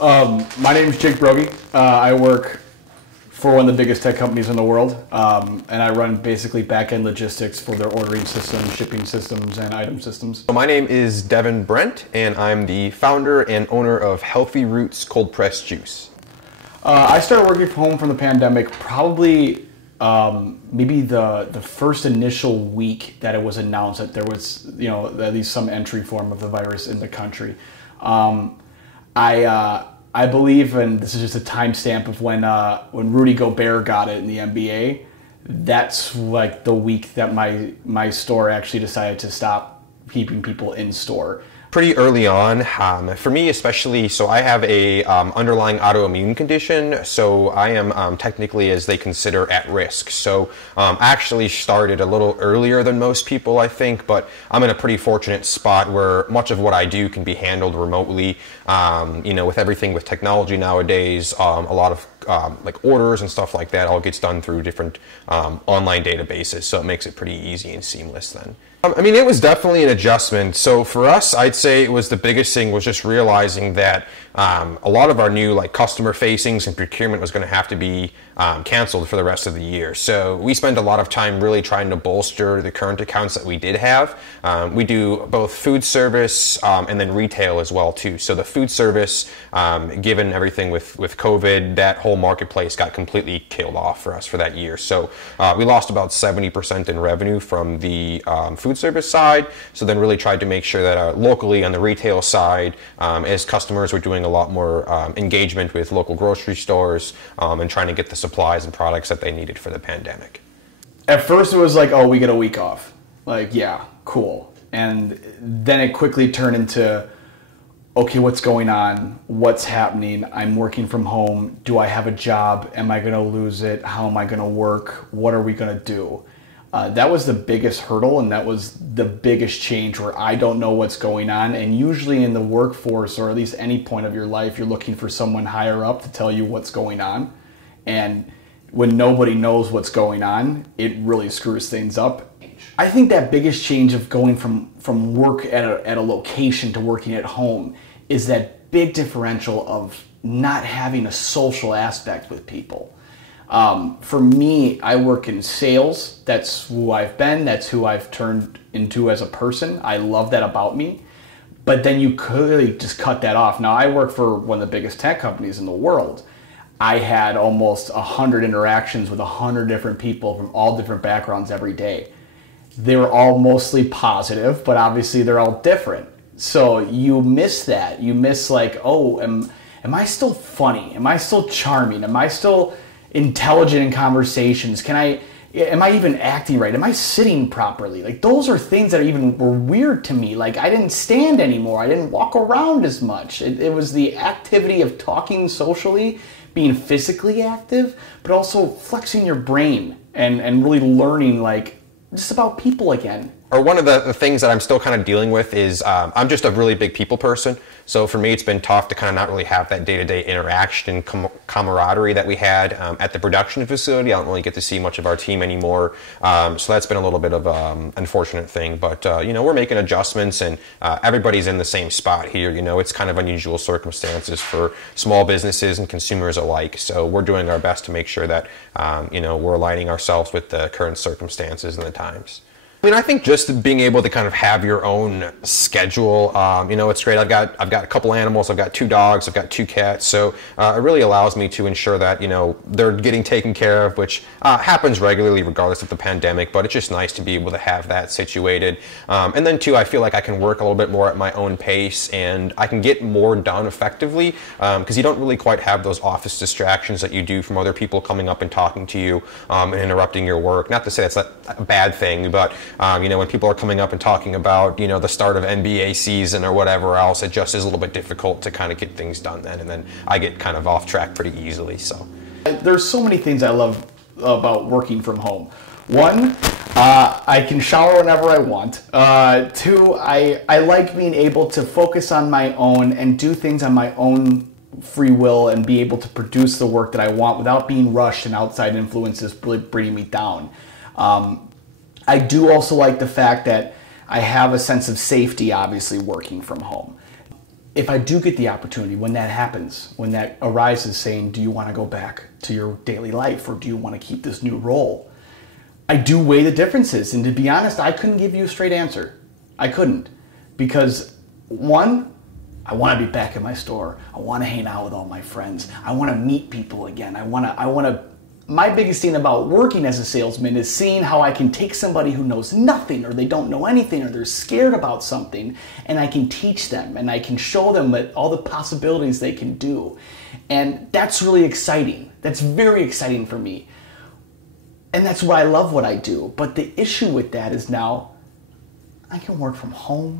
My name is Jake Brogy. I work for one of the biggest tech companies in the world, and I run basically back-end logistics for their ordering systems, shipping systems, and item systems. My name is Devin Brent, and I'm the founder and owner of Healthy Roots Cold Pressed Juice. I started working from home from the pandemic probably maybe the first initial week that it was announced that there was, at least some entry form of the virus in the country. I believe, and this is just a timestamp of when Rudy Gobert got it in the NBA. That's like the week that my store actually decided to stop keeping people in store. Pretty early on, for me especially, so I have a underlying autoimmune condition, so I am technically, as they consider, at risk. So I actually started a little earlier than most people, I think, but I'm in a pretty fortunate spot where much of what I do can be handled remotely. With everything with technology nowadays, a lot of like orders and stuff like that all gets done through different online databases, so it makes it pretty easy and seamless then. It was definitely an adjustment. So for us, I'd say it was the biggest thing was just realizing that a lot of our new customer facings and procurement was going to have to be canceled for the rest of the year. So we spent a lot of time really trying to bolster the current accounts that we did have. We do both food service and then retail as well too. So the food service, given everything with COVID, that whole marketplace got completely killed off for us for that year. So we lost about 70% in revenue from the food service side. So then really tried to make sure that locally on the retail side, as customers were doing a lot more engagement with local grocery stores and trying to get the supplies and products that they needed for the pandemic. At first it was like, oh, we get a week off. Yeah, cool. And then it quickly turned into, okay, what's going on? What's happening? I'm working from home. Do I have a job? Am I going to lose it? How am I going to work? What are we going to do? That was the biggest hurdle, and that was the biggest change where I don't know what's going on. And usually in the workforce, or at least any point of your life, you're looking for someone higher up to tell you what's going on. And when nobody knows what's going on, it really screws things up. I think that biggest change of going from work at a location to working at home is that big differential of not having a social aspect with people. For me, I work in sales. That's who I've been. That's who I've turned into as a person. I love that about me. But then you could just cut that off. Now, I work for one of the biggest tech companies in the world. I had almost 100 interactions with 100 different people from all different backgrounds every day. They were all mostly positive, but obviously they're all different. So you miss that. You miss am I still funny? Am I still charming? Am I still intelligent in conversations? Am I even acting right? Am I sitting properly? Those are things that even were weird to me. I didn't stand anymore. I didn't walk around as much. It was the activity of talking socially, being physically active, but also flexing your brain and really learning just about people again. Or one of the things that I'm still kind of dealing with is I'm just a really big people person. So for me, it's been tough to kind of not really have that day-to-day interaction and camaraderie that we had at the production facility. I don't really get to see much of our team anymore. So that's been a little bit of an unfortunate thing. But, we're making adjustments, and everybody's in the same spot here. It's kind of unusual circumstances for small businesses and consumers alike. So we're doing our best to make sure that, we're aligning ourselves with the current circumstances and the times. I think just being able to kind of have your own schedule, it's great. I've got a couple animals. I've got 2 dogs. I've got 2 cats. So it really allows me to ensure that, they're getting taken care of, which happens regularly regardless of the pandemic. But it's just nice to be able to have that situated. And then, too, I feel like I can work a little bit more at my own pace, and I can get more done effectively because you don't really quite have those office distractions that you do from other people coming up and talking to you and interrupting your work. Not to say that's not a bad thing, but when people are coming up and talking about, the start of NBA season or whatever else, it just is a little bit difficult to kind of get things done then. And then I get kind of off track pretty easily. So there's so many things I love about working from home. One, I can shower whenever I want. 2, I like being able to focus on my own and do things on my own free will and be able to produce the work that I want without being rushed and outside influences really bringing me down. I do also like the fact that I have a sense of safety, obviously, working from home. if I do get the opportunity, when that happens, when that arises saying, do you want to go back to your daily life or do you want to keep this new role? I do weigh the differences. And to be honest, I couldn't give you a straight answer. I couldn't. Because one, I want to be back in my store. I want to hang out with all my friends. I want to meet people again. My biggest thing about working as a salesman is seeing how I can take somebody who knows nothing or they don't know anything or they're scared about something and I can teach them and I can show them all the possibilities they can do. And that's really exciting. That's very exciting for me. And that's why I love what I do. But the issue with that is now I can work from home.